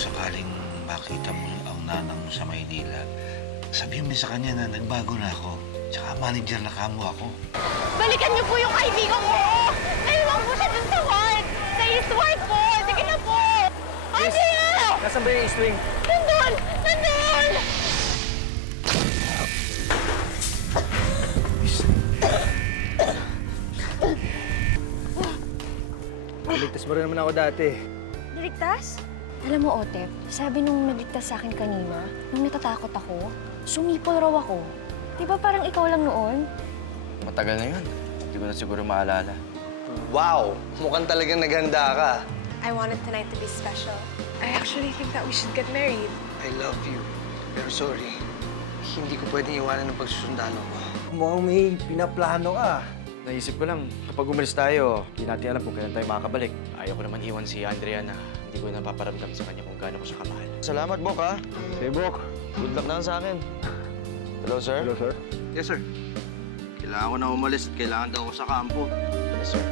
sakaling makita mo ang nanang mo sa Maynila, sabihin mo sa kanya na nagbago na ako. Tsaka manager na kamo ako. Balikan niyo po yung kaibigan ko! Naiwan po siya dun sa ward! Sa East Ward po! Sige na po! Andrea! Nasaan ba yung East Wing? Nandun! Nandun! Ligtas mo rin naman ako dati. Niligtas? Alam mo, Otep, sabi nung nagligtas sa akin kanina, nung natatakot ako, sumipol raw ako. Di ba parang ikaw lang noon? Matagal na yun. Hindi ko na siguro maalala. Wow! Mukhang talagang naghanda ka. I wanted tonight to be special. I actually think that we should get married. I love you. Pero sorry, hindi ko pwedeng iwanan ng pagsusundalo ko. Mukhang may pinaplano ka. Naisip ko lang, kapag umalis tayo, hindi natin alam kung kailan tayo makakabalik. Ayaw ko naman iwan si Andrea na hindi ko napaparamdam sa kanya kung gaano ko siya kamahal. Salamat, Bok, ha? Hey, Bok. Good luck na sa akin. Hello, sir? Hello, sir. Yes, sir. Kailangan ko na umalis at kailangan daw ako sa kampo. Yes, sir.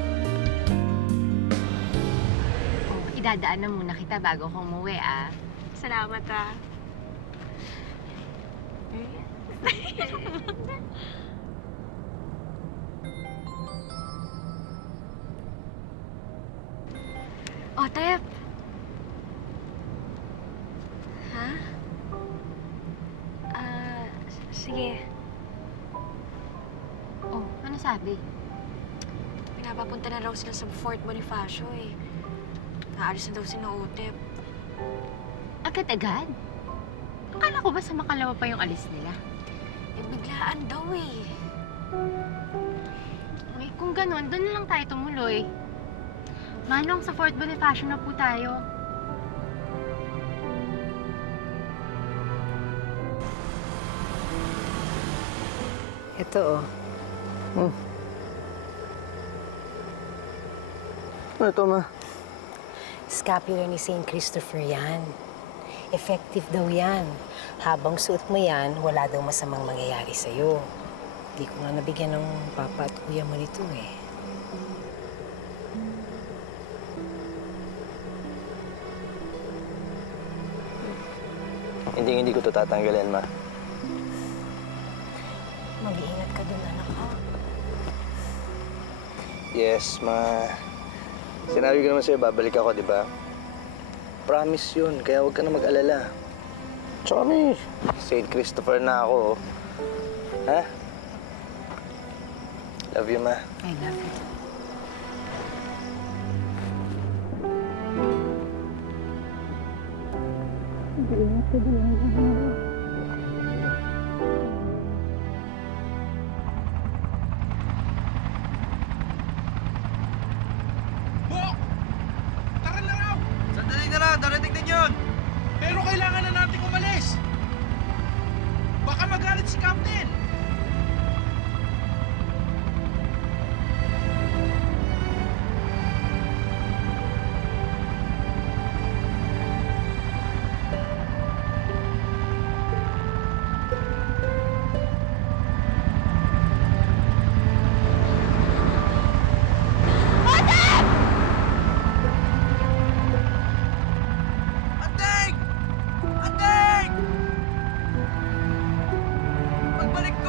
Oh, idadaan na muna kita bago ko umuwi, ah. Salamat, ah. Otep! Ha? Sige. Oh, ano sabi? Pinapapunta na raw sila sa Fort Bonifacio, eh. Naalis na daw si Otep. Agad-agad? Akala ko ba sa Makalawa pa yung alis nila? Eh, biglaan daw, eh. Ay, kung ganun, doon na lang tayo tumuloy. Manong, sa Fort Bonifacio na po tayo. Ito, oh. Ano ito, ma? Scapular ni St. Christopher yan. Effective daw yan. Habang suot mo yan, wala daw masamang mangyayari sa'yo. Hindi ko nga nabigyan ng papa at kuya mo nito, eh. Hindi ko ito tatanggalin, ma. Mag-iingat ka dun, anak, ha? Yes, ma. Sinabi ko naman sa'yo, babalik ako, di ba? Promise yun, kaya huwag ka na mag-alala. Tsaka may St. Christopher na ako, oh. Ha? Love you, ma. I love you. Bok! Tara na raw! Sandali na lang, darating din yun! Pero kailangan na natin umalis! Baka magalit si Captain! Andeng! Andeng! Pagbalik ko!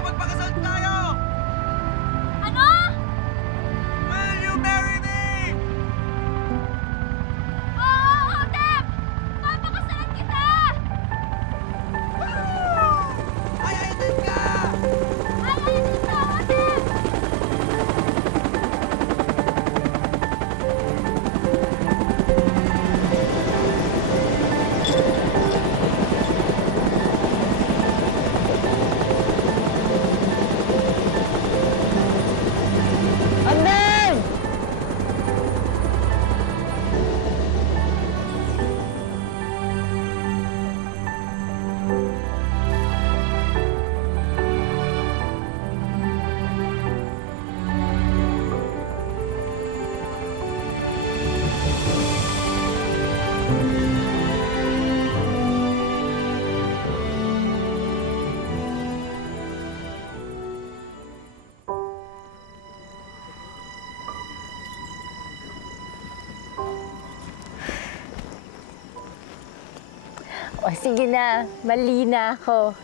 O sige na, mali na ako.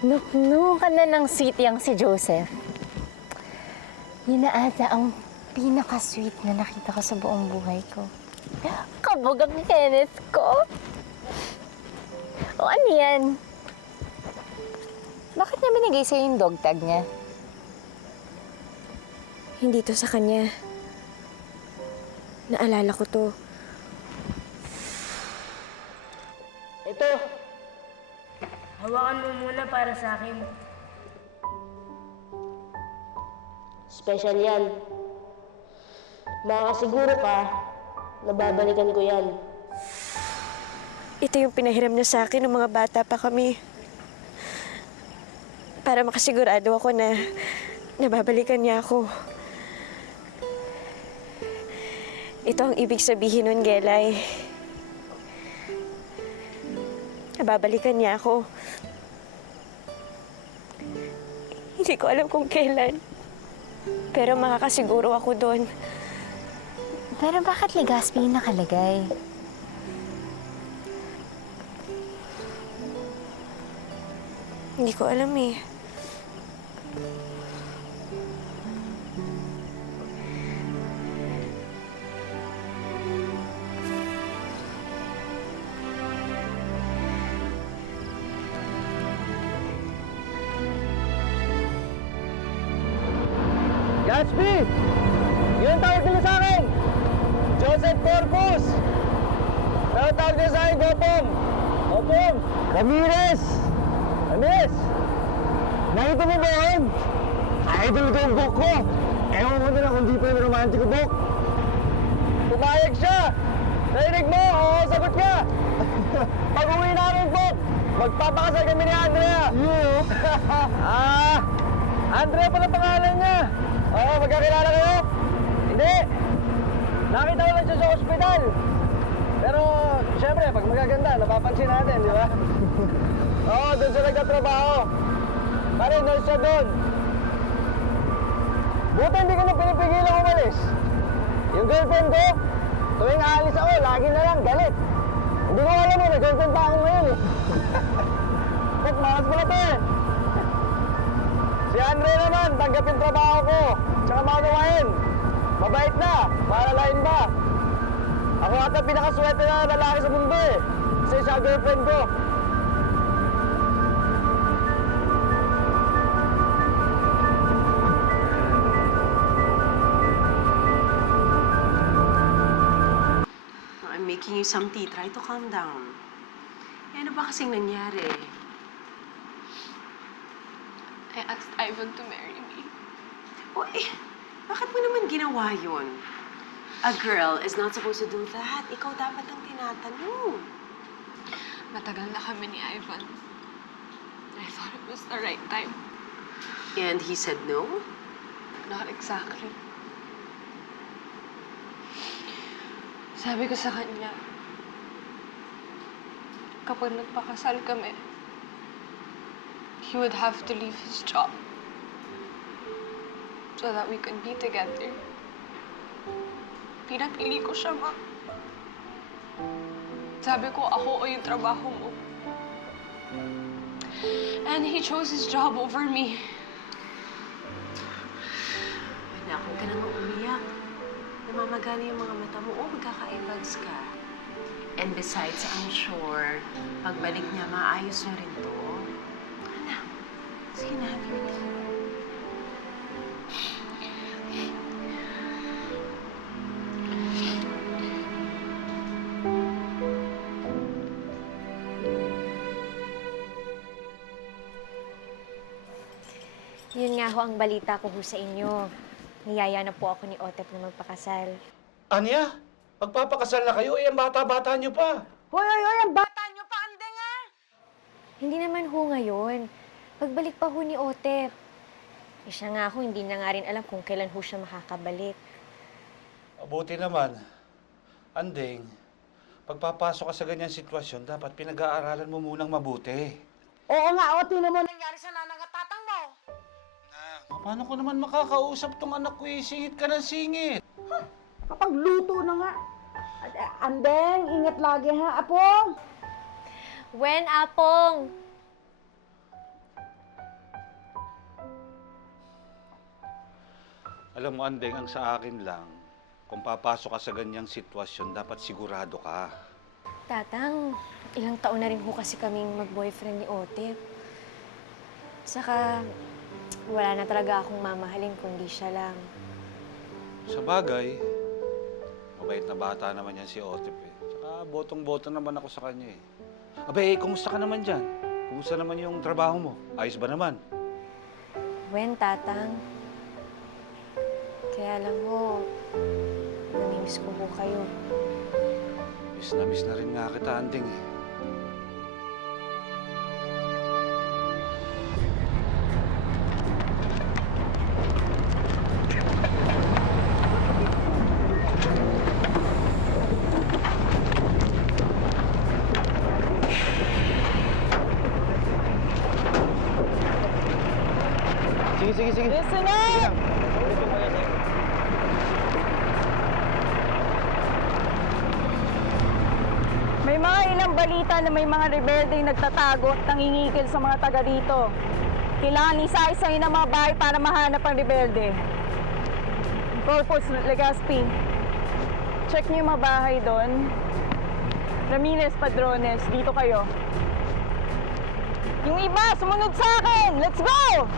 Nukno ka na ng sweet yang si Joseph. Yun na ata ang pinaka-sweet na nakita ko sa buong buhay ko. Kabog ang Kenneth ko. O ano yan? Bakit niya binigay sa'yo yung dog tag niya? Hindi to sa kanya. Naalala ko to. Ito. Hawakan mo muna para sa akin. Special yan. Makakasiguro ka na babalikan ko yan. Ito yung pinahiram niya sa akin nung mga bata pa kami. Para makasigurado ako na nababalikan niya ako. Ito ang ibig sabihin nun, Gelay. Nababalikan niya ako. Hindi ko alam kung kailan. Pero makakasiguro ako doon. Pero bakit Legazpi yung nakalagay? Hindi ko alam eh. Gatsby! Yun ang tawag nila sa akin! Joseph Corpus! Pero ang tawag nila sa akin, Gopong! Gopong! Ramirez! Ramirez! Nakita mo ba yun? Idol ko yung book ko! Ewan ko na kung di pa yung romantic book. Pumayag siya! Narinig mo? Oo, sagot ka! Pag-uwi namin, book! Magpapakasal kami ni Andrea! Andrea pala pangalan niya! Oo, magkakilala kayo? Hindi! Nakita ko lang siya sa ospital. Pero, syempre, pag magaganda, napapansin natin, di ba? Oo, doon siya nagtatrabaho. Pare, nurse siya doon. Buti hindi ko na pinipigilan umalis. Yung girlfriend ko, tuwing aalis ako, lagi na lang galit. Hindi ko alam may girlfriend pa ako ngayon eh. Ba't makas pala to eh. Si Andre naman, tanggapin trabaho ko. Tsaka manuwain. Mabait na, malalain ba? Ako ata pinakaswerte na lalaki sa mundo eh. Kasi siya girlfriend ko. I'm making you some tea. Try to calm down. Eh, ano ba kasing nangyari? I asked Ivan to marry me. O eh, bakit mo naman ginawa yun? A girl is not supposed to do that. Ikaw dapat ang tinatanong. Matagal na kami ni Ivan. I thought it was the right time. And he said no? Not exactly. Sabi ko sa kanya, kapag nagpakasal kami, he would have to leave his job so that we could be together. Pinapili ko siya, Ma. Sabi ko, ako o yung trabaho mo. And he chose his job over me. Anak, huwag ka naman umiyak. Namamagana yung mga mata mo. O, magkaka-eyebags ka. And besides, I'm sure, pagbalik niya, maayos na rin to. Anak, sige na, have your tea. Yun nga ho ang balita ko ho sa inyo. Niyaya na po ako ni Otep na magpakasal. Anya? Magpapakasal na kayo? Eh, ang bata-bata niyo pa. Hoy, ang bata nyo pa, ande nga! Hindi naman ho ngayon. Pagbalik pa ho ni Otep. Eh siya nga ho, hindi na nga rin alam kung kailan ho siya makakabalik. Mabuti naman. Anding, pagpapasok ka sa ganyang sitwasyon, dapat pinag-aaralan mo munang mabuti. Oo nga, o, tingnan mo nangyari sa nanang at tatang mo. Paano ko naman makakausap tong anak ko eh? Singit ka ng singit. Kapag luto na nga. Andeng, ingat lagi ha, apo. Wen, Apong! Alam mo, Andeng, ang sa akin lang, kung papasok ka sa ganyang sitwasyon, dapat sigurado ka. Tatang, ilang taon na rin ho kasi kaming mag-boyfriend ni Otep. Saka, wala na talaga akong mamahalin kundi siya lang. Sa bagay, mabait na bata naman yan si Otep eh. Tsaka botong-boto naman ako sa kanya eh. Abay, kumusta ka naman dyan? Kumusta naman yung trabaho mo? Ayos ba naman? Wen, Tatang. Kaya alam mo, namimiss ko po kayo. Miss na rin nga kita, Andeng eh. Sige. Listen up! May mga ilang balita na may mga rebelde nagtatago at nangingikil sa mga taga dito. Kailangan isa-isahin ang mga bahay para mahanap ang rebelde. Corpus Legazpi, check niyo yung mga bahay doon. Ramirez, Padrones, dito kayo. Yung iba, sumunod sa akin! Let's go!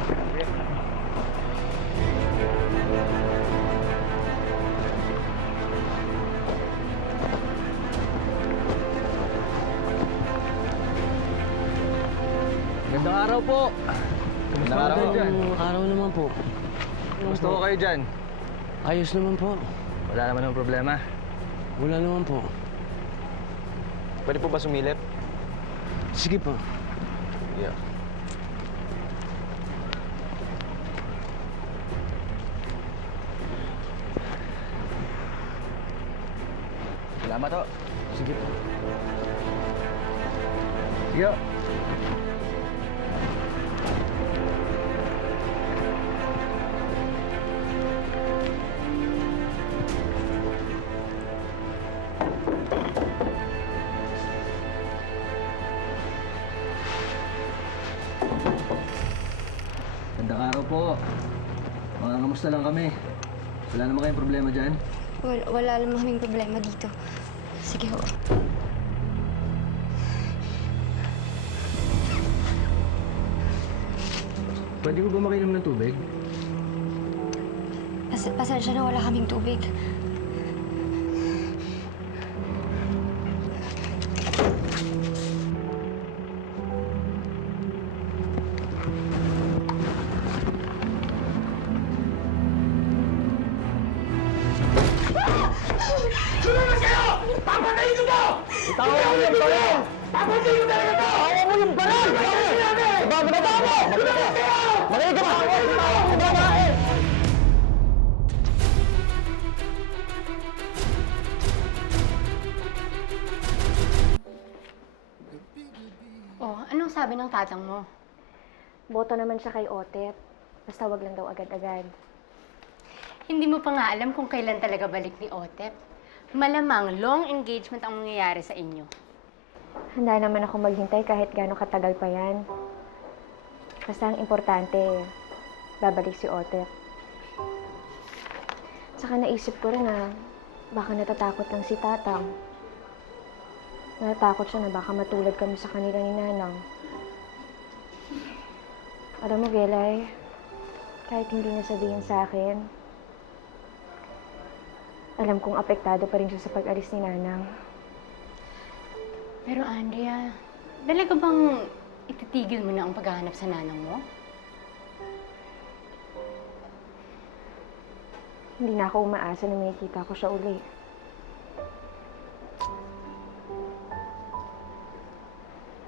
Magandang araw po. Magandang araw po. Araw naman po. Gusto ko kayo dyan. Ayos naman po. Wala naman ng problema. Wala naman po. Pwede po ba sumilip? Sige po. Yeah. Salamat po. Sige po. Sige. Magandang araw po. Mga kamusta lang kami. Wala naman kayong problema dyan? Wala naman kaming problema dito. Sige ho. Pwede ko ba makinom ng tubig? Pasensya na, wala kaming tubig. Lumabas kayo! Papatayin ko to! Itawa mo yung baril! Papatayin ko talaga to! Tawa mo yung baril! Ibababa mo! Lumabas kayo! Makinig ka ba? Babae! Oh, anong sabi ng tatang mo? Boto naman siya kay Otep. Basta wag lang daw agad-agad. Hindi mo pa nga alam kung kailan talaga balik ni Otep. Malamang long engagement ang mangyayari sa inyo. Handa naman ako maghintay kahit gaano katagal pa yan. Basta ang importante, babalik si Otep. Saka naisip ko rin na baka natatakot lang si Tatang. Natatakot siya na baka matulad kami sa kanila ni Nanang. Alam mo, Gelay, kahit hindi niya sabihin sa akin, alam kong apektado pa rin siya sa pag-alis ni Nanang. Pero Andrea, talaga bang ititigil mo na ang paghahanap sa nanang mo? Hindi na ako umaasa na makikita ko siya uli.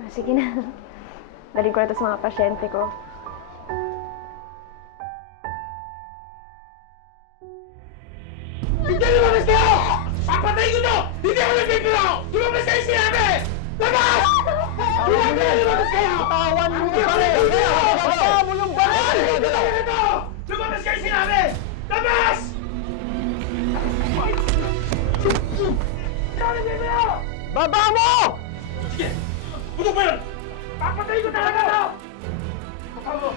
Sige na. Dalhin ko na ito sa mga pasyente ko. Hindi lumabas kayo! Papatayin ko to! Hindi ako nagpipiro! Lumabas kayo sinabi! Labas! Lumabas kayo! Tawan mo yung baril! Tawan mo yung baril! Lumabas kayo sinabi! Labas! Baba mo! Sige! Gusto ko yun! Papatay ko talaga to! Kapal mo!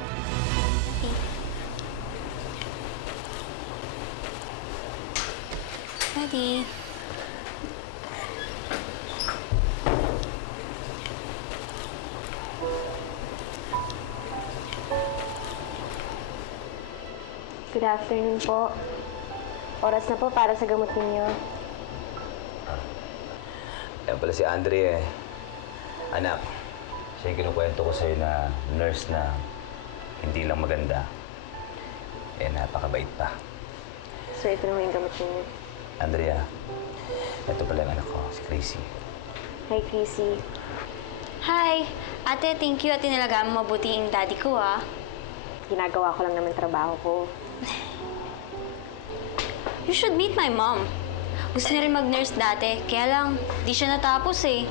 Daddy. Good afternoon po. Oras na po para sa gamot ninyo. Yan pala si Andre eh. Anak, siya yung kinukwento ko sa'yo na nurse na hindi lang maganda. Eh, napakabait pa. So, ito naman yung gamot ninyo. Andrea, ito pala yung anak ko, si Chrissy. Hi, Chrissy. Hi! Ate, thank you at tinalagaan mo mabuti yung daddy ko, ah. Ginagawa ko lang naman trabaho ko. You should meet my mom. Gusto niya rin mag-nurse dati, kaya lang, di siya natapos eh.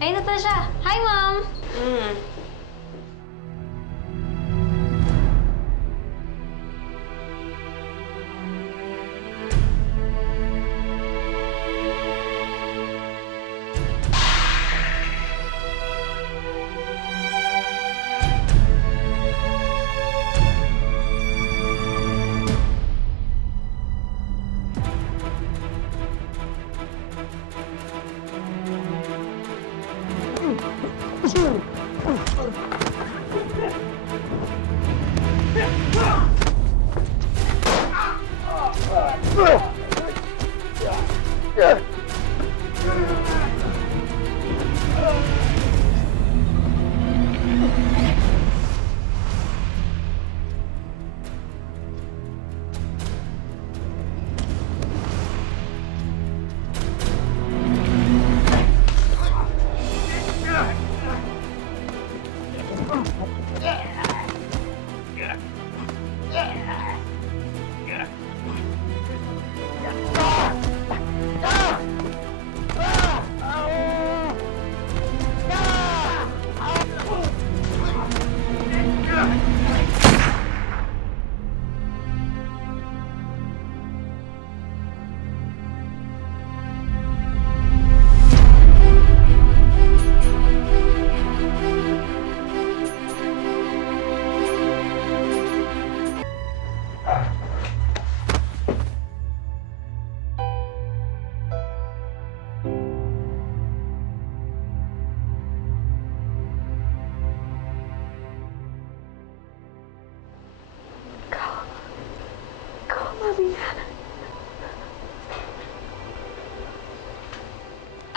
Ayun na pala siya. Hi, Mom!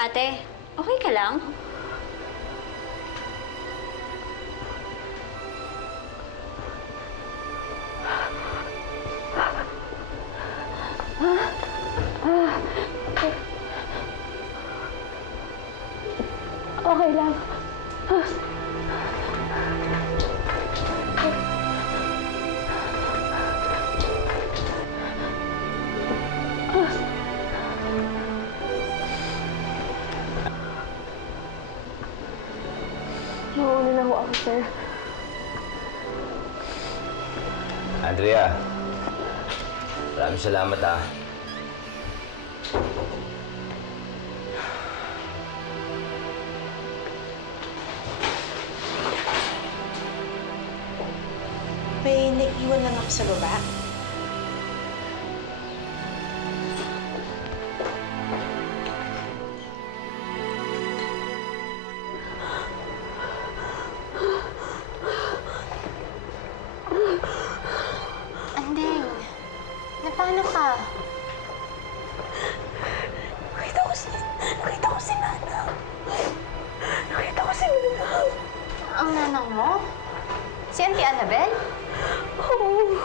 Ate, okay ka lang? Okay lang. Nauuna na ho ako, sir. Andrea, maraming salamat ah. May naiiwan lang ako sa baba. Andeng, paano ka? Nakita ko si Nanang. Nakita ko si Nanang. Ang nanang mo? Si Auntie Annabel? Oo.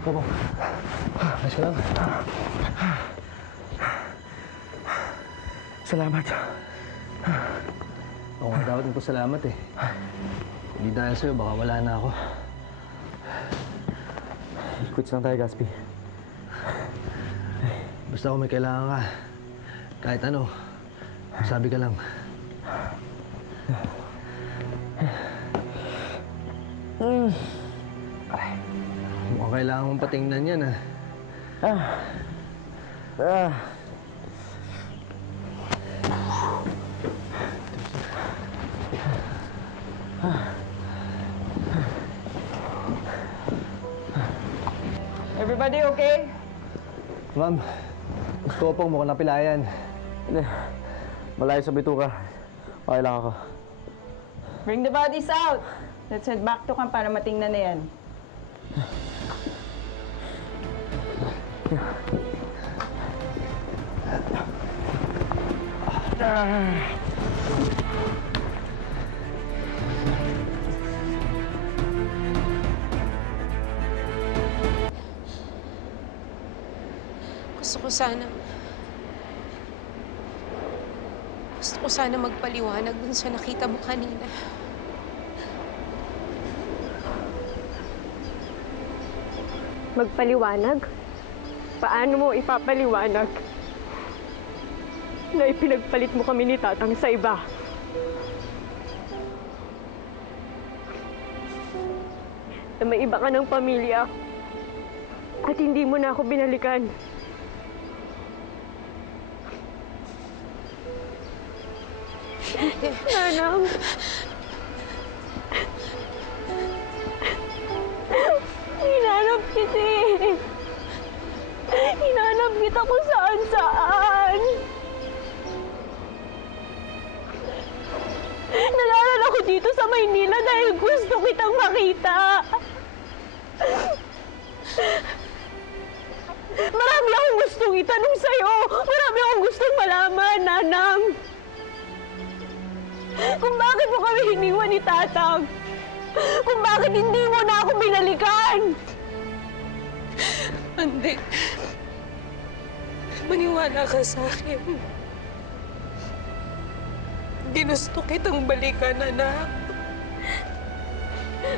Opo. Ayos ka lang. Salamat. Ako nga dapat nagpasalamat eh. Hindi dahil sa'yo, baka wala na ako. Quits lang tayo, Gaspi. Basta kung may kailangan ka, kahit ano, sabi ka lang. Mukhang kailangan mong patingnan yan, Everybody okay? Ma'am, gusto ko pong mukhang napilayan. Hindi. Malayo sa bituka. Okay lang ako. Bring the bodies out! Let's head back to camp para matingnan na yan. Gusto ko sana magpaliwanag dun sa nakita mo kanina. Magpaliwanag? Paano mo ipapaliwanag na ipinagpalit mo kami ni Tatang sa iba? Na may iba ka ng pamilya at hindi mo na ako binalikan. Nanang, hinanap kita eh. Hinanap kita kung saan-saan. Nalala ko dito sa Maynila dahil gusto kitang makita. Marami akong gustong itanong sa'yo. Marami akong gustong malaman, Nanang. Kung bakit mo kami hiniwan ni Tatang. Kung bakit hindi mo na ako binalikan. Hindi. Maniwala ka sa akin. Ginusto kitang balikan, anak.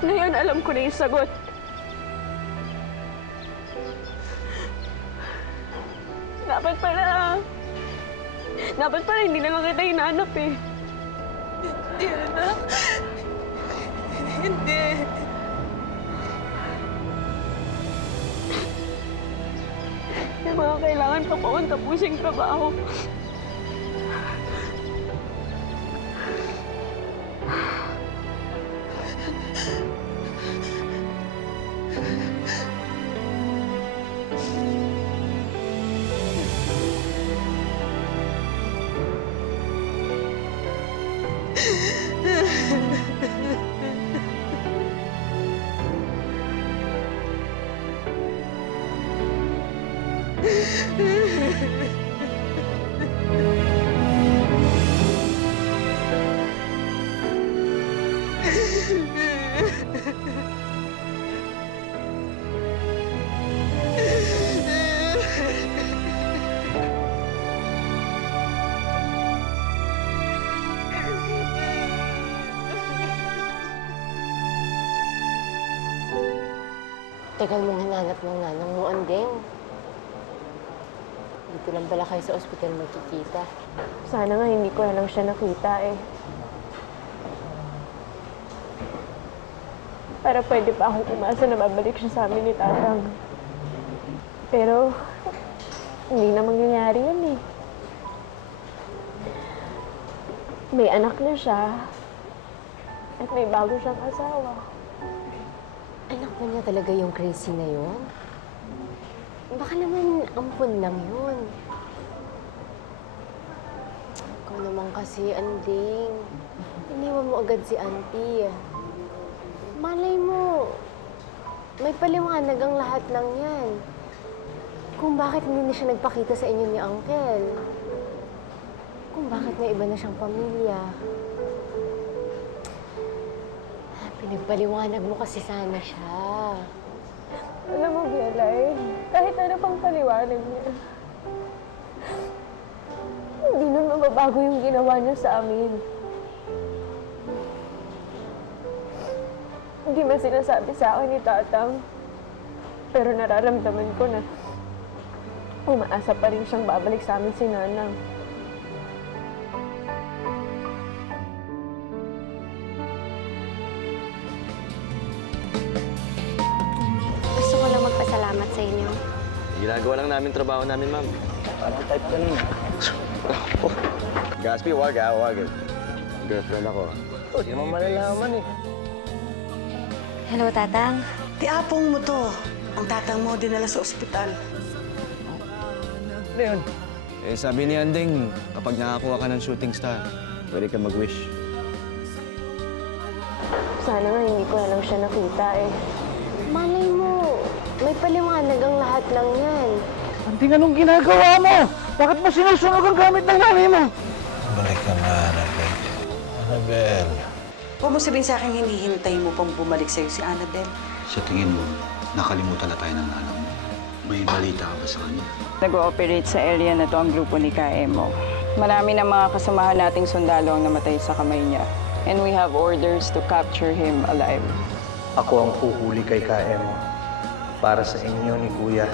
Ngayon alam ko na yung sagot. Dapat pala hindi na lang kita hinanap eh. Hindi, anak. Hindi. May mga kailangan pa akong tapusing trabaho. Tagal mong hinanap ng nanang mo, Andeng. Dito lang pala kayo sa ospital magkikita. Sana nga hindi ko na lang siya nakita eh. Para pwede pa akong umasa na babalik siya sa amin ni Tatang. Pero, hindi na mangyayari yun eh. May anak na siya. At may bago siyang asawa. Anak mo niya talaga yung crazy na yun? Baka naman ampun lang yun. Ikaw naman kasi, Anding. Iniwan mo agad si Auntie. Malay mo, may paliwanag ang lahat ng yan. Kung bakit hindi na siya nagpakita sa inyo ni Uncle. Kung bakit may iba na siyang pamilya. Pinagpaliwanag mo kasi sana siya. Alam mo, Bielay, kahit ano pang paliwanag niya, hindi na mababago yung ginawa niya sa amin. Hindi man sinasabi sa akin ni Tatang, pero nararamdaman ko na umaasa pa rin siyang babalik sa amin si Nanang. Gusto ko lang magpasalamat sa inyo. Ginagawa lang namin trabaho namin, ma'am. Parang type ka nun. Gaspi, wag ah, wag. Girlfriend ako. Hindi naman malalaman eh. Hello, Tatang. Tiapong mo to. Ang tatang mo dinala sa ospital. Ano yun? Eh, sabi ni Anding, kapag nakakuha ka ng shooting star, pwede ka mag-wish. Sana nga hindi ko na lang siya nakita eh. Malay mo, may paliwanag ang lahat ng yan. Anding, anong ginagawa mo? Bakit mo sinusunog ang gamit ng nanay mo? Balik ka na, Annabelle. Annabelle. Huwag mo sabihin sa akin hinihintay mo pang bumalik sa'yo si Annabelle. Sa tingin mo, nakalimutan na tayo ng anak mo. May balita ka ba sa kanya? Nag-ooperate sa area na to ang grupo ni Kaemo. Marami ng mga kasamahan nating sundalo ang namatay sa kamay niya. And we have orders to capture him alive. Ako ang uhuli kay Kaemo para sa inyo ni Kuya